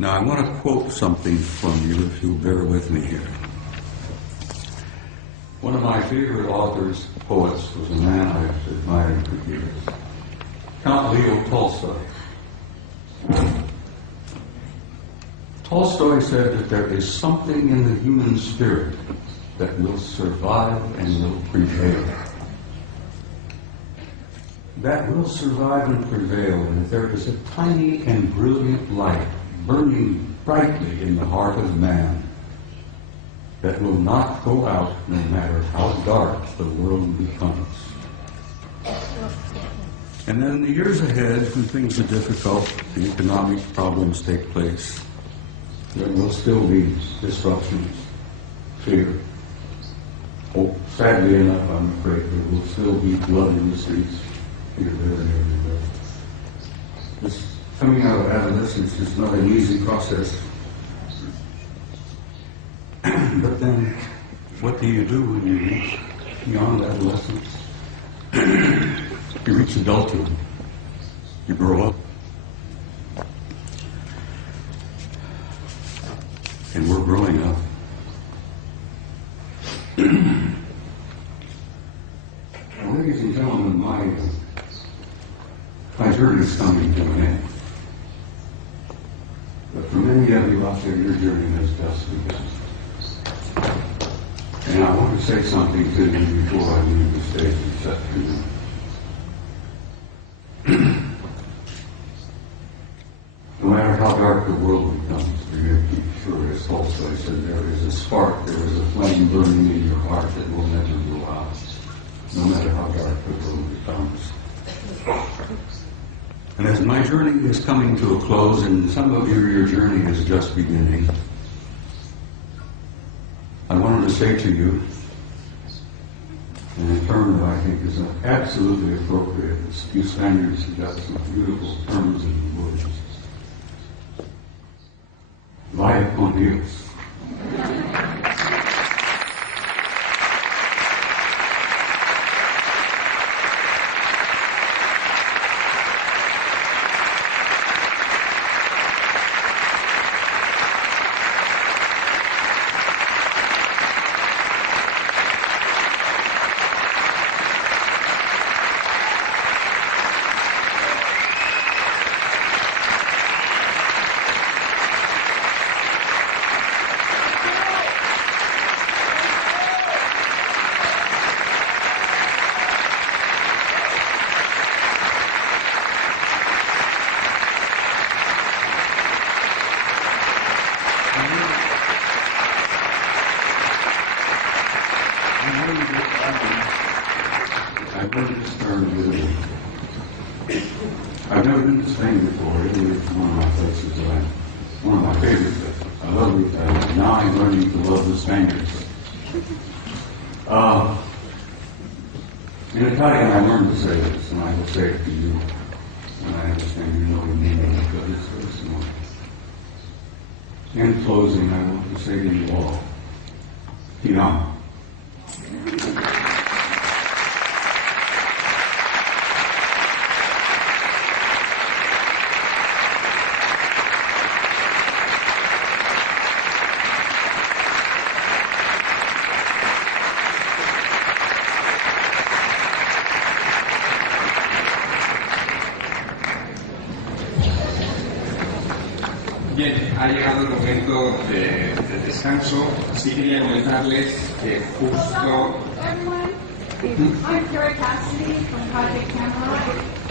Now, I want to quote something from you, if you'll bear with me here. One of my favorite authors, poets, was a man I've admired for years, Count Leo Tolstoy. Tolstoy said that there is something in the human spirit that will survive and will prevail. That will survive and prevail, and that there is a tiny and brilliant light burning brightly in the heart of man that will not go out no matter how dark the world becomes. And then in the years ahead, when things are difficult, the economic problems take place, there will still be disruptions, fear. Oh, sadly enough, I'm afraid there will still be blood in the streets here, there, and everywhere. This coming out of adolescence is not an easy process. But then, what do you do when you reach beyond adolescence? You reach adulthood. You grow up. And we're growing up. Ladies and gentlemen, my journey is coming to an end. But for many of you out there, your journey has just begun. And I want to say something to you before I leave the stage this afternoon. No matter how dark the world becomes, for you to keep sure, as Tolstoy said, there is a spark, there is a flame burning in your heart that will never go out, no matter how dark the world becomes. And as my journey is coming to a close, and some of you, your journey is just beginning, I wanted to say to you, in a term that I think is absolutely appropriate, you Spaniards have got some beautiful terms and words. Vaya con Dios. I've never been to Spain before. Italy is one of my places that one of my favorites. I love it. Now I'm learning to love the Spaniards. In Italian, I learned to say this, and I will say it to you, and I understand you know the meaning of this very small. In closing, I want to say to you all, Ti amo. Bien, ha llegado el momento del descanso. Sí quería comentarles que justo... I'm Carrie Cassidy from Project Camelot.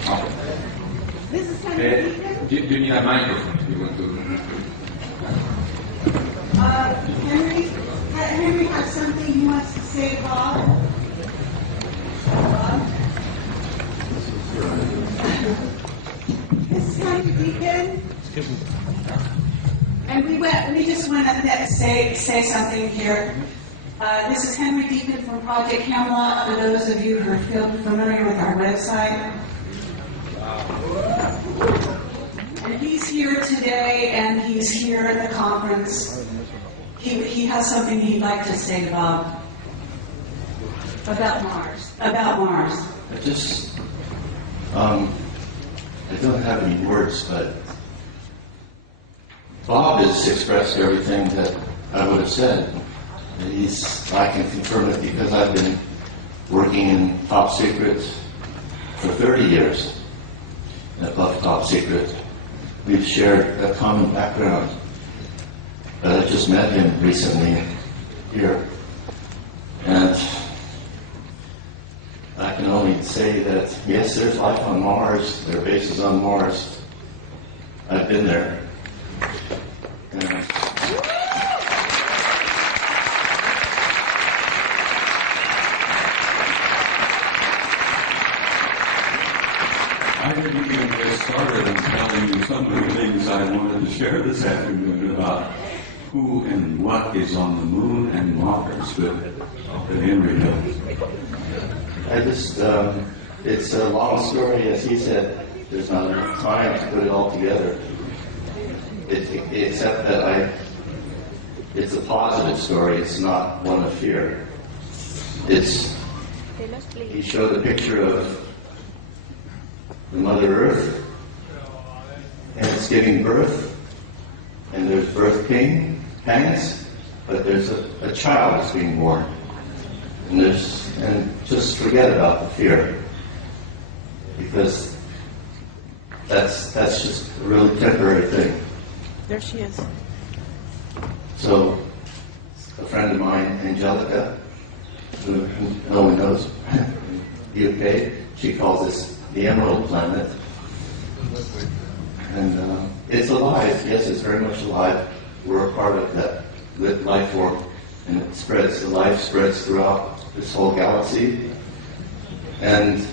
Oh. This is Henry Deacon. Do you need a microphone? You want to... Henry has something he wants to say to Bob. This is Henry Deacon. And we just want to say something here. This is Henry Deacon from Project Camelot, for those of you who are familiar with our website. And he's here today, and he's here at the conference. He has something he'd like to say to Bob about Mars. I don't have any words, but Bob has expressed everything that I would have said. I can confirm it because I've been working in top secret for 30 years, above top secret. We've shared a common background. But I just met him recently here. And I can only say that, yes, there's life on Mars. There are bases on Mars. I've been there. And I didn't even get started on telling you some of the things I wanted to share this afternoon about who and what is on the moon and Mars that Henry knows. It's a long story, as he said. There's not enough time to put it all together. Except that it's a positive story. It's not one of fear. He showed a picture of the Mother Earth, and it's giving birth, and there's birth pangs, but there's a child that's being born, and just forget about the fear, because that's just a really temporary thing. There she is. So, a friend of mine, Angelica, who no one knows, UK, she calls this the Emerald Planet. And it's alive, yes, it's very much alive. We're a part of that lit life form, and it spreads, the life spreads throughout this whole galaxy. And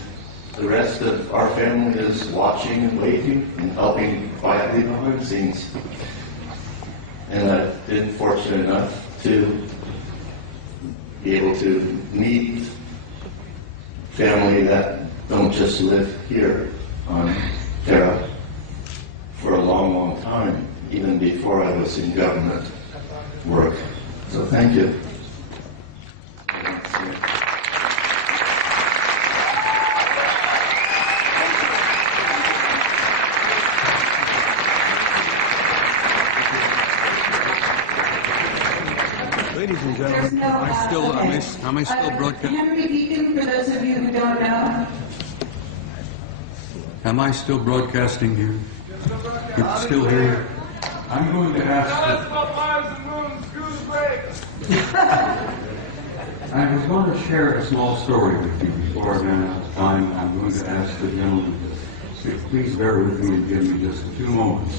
the rest of our family is watching and waiting and helping quietly behind the scenes. And I've been fortunate enough to be able to meet family that don't just live here on Terra for a long, long time, even before I was in government work. So thank you. Ladies and gentlemen, am I still broadcasting? Henry Deacon, for those of you who don't know. Am I still broadcasting here? It's still here. I'm going to ask. I was going to share a small story with you before I ran out of time. I'm going to ask the gentleman to please bear with me and give me just a few moments.